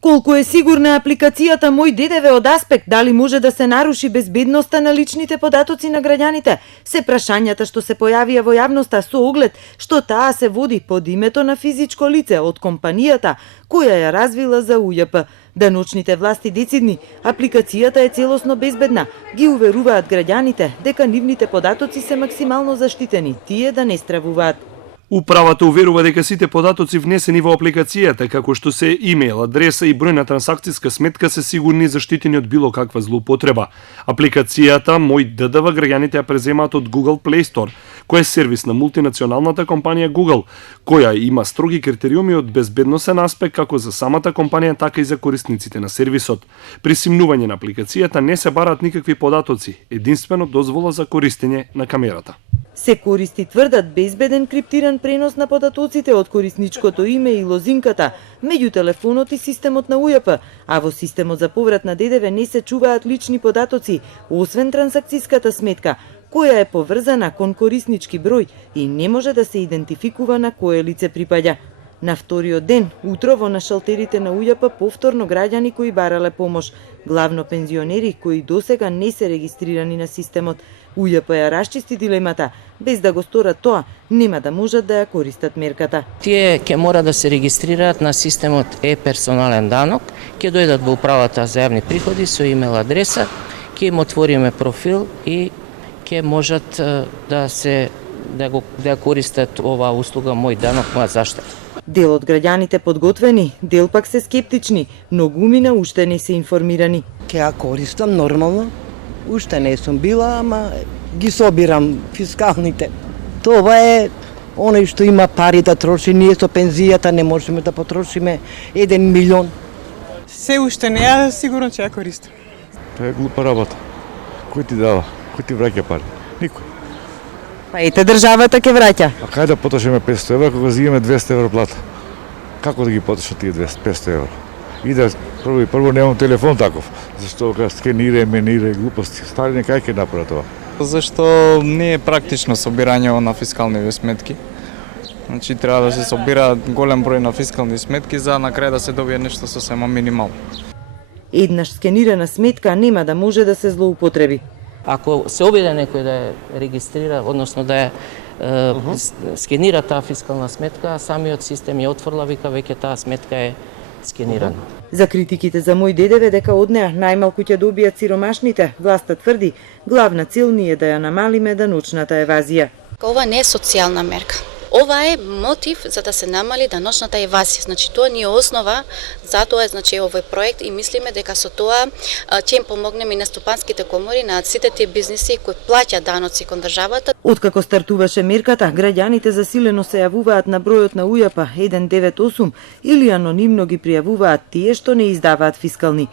Колку е сигурна апликацијата Мој ДДВ од аспект дали може да се наруши безбедноста на личните податоци на граѓаните, се прашањата што се појавија во јавноста со оглед што таа се води под името на физичко лице од компанијата која ја развила за УЈП. Даночните власти децидни, апликацијата е целосно безбедна, ги уверуваат граѓаните дека нивните податоци се максимално заштитени, тие да не стравуваат. Управата уверува дека сите податоци внесени во апликацијата, како што се имејл, адреса и број на трансакцијска сметка се сигурни и заштитени од било каква злоупотреба. Апликацијата Мој ДДВ граѓаните ја преземаат од Google Play Store, кој е сервис на мултинационалната компанија Google, која има строги критериуми од безбедносен аспект како за самата компанија, така и за корисниците на сервисот. При симнување на апликацијата не се бараат никакви податоци, единствено дозвола за користење на камерата. Се користи, тврдат, безбеден криптиран пренос на податоците од корисничкото име и лозинката меѓу телефонот и системот на УЈП, а во системот за поврат на ДДВ не се чуваат лични податоци, освен трансакцијската сметка, која е поврзана кон кориснички број и не може да се идентификува на кое лице припаѓа. На вториот ден, утрово на шалтерите на УЈП повторно граѓани кои барале помош, главно пензионери кои досега не се регистрирани на системот. УЈП ја расчисти дилемата, без да го сторат тоа, нема да можат да ја користат мерката. Тие ќе мора да се регистрираат на системот персонален данок, ќе дојдат во управата за јавни приходи со имейл адреса, ќе им отвориме профил и ќе можат да ја користат оваа услуга Мој данок, моја заштита. Дел од граѓаните подготвени, дел пак се скептични, многумина уште не се информирани. Ќе ја користам нормално, уште не сум била, ама ги собирам фискалните. Това е оној што има пари да троши, ние со пензијата не можеме да потрошиме 1 милион. Се уште не ја сигурно ќе ја користам. Тоа е глупа работа. Кој ти дава? Кој ти враќа пари? Никој. Па ете државата ќе враќа. А кај да потрошиме 500 евра кога зимаме 200 евра плата? Како да ги потрошат тие 500 евра? И да прво немам телефон таков, зашто кога скенира, менира глупости. Стари кај ќе направи тоа? Зашто не е практично собирање на фискални сметки. Значи треба да се собира голем број на фискални сметки за на крај да се добие нешто сосема минимално. Еднаш скенирана сметка нема да може да се злоупотреби. Ако се обиде некој да ја регистрира, односно да ја скенира таа фискална сметка, самиот систем ја отворила, вика веќе таа сметка е скенирана. За критиките за Мој ДДВ дека од неа најмалку ќе добијат сиромашните, власта тврди, главна цел ни е да ја намалиме даночната евазија. Ова не е социјална мерка. Ова е мотив за да се намали даночната евазија. Значи тоа ни е основа, затоа е овој проект и мислиме дека со тоа ќе им помогнеме и на стопанските комори, на сите тие бизниси кои плаќаат даноци кон државата. Откако стартуваше мерката, граѓаните засилено се јавуваат на бројот на УЈП 198 или анонимно ги пријавуваат тие што не издаваат фискални.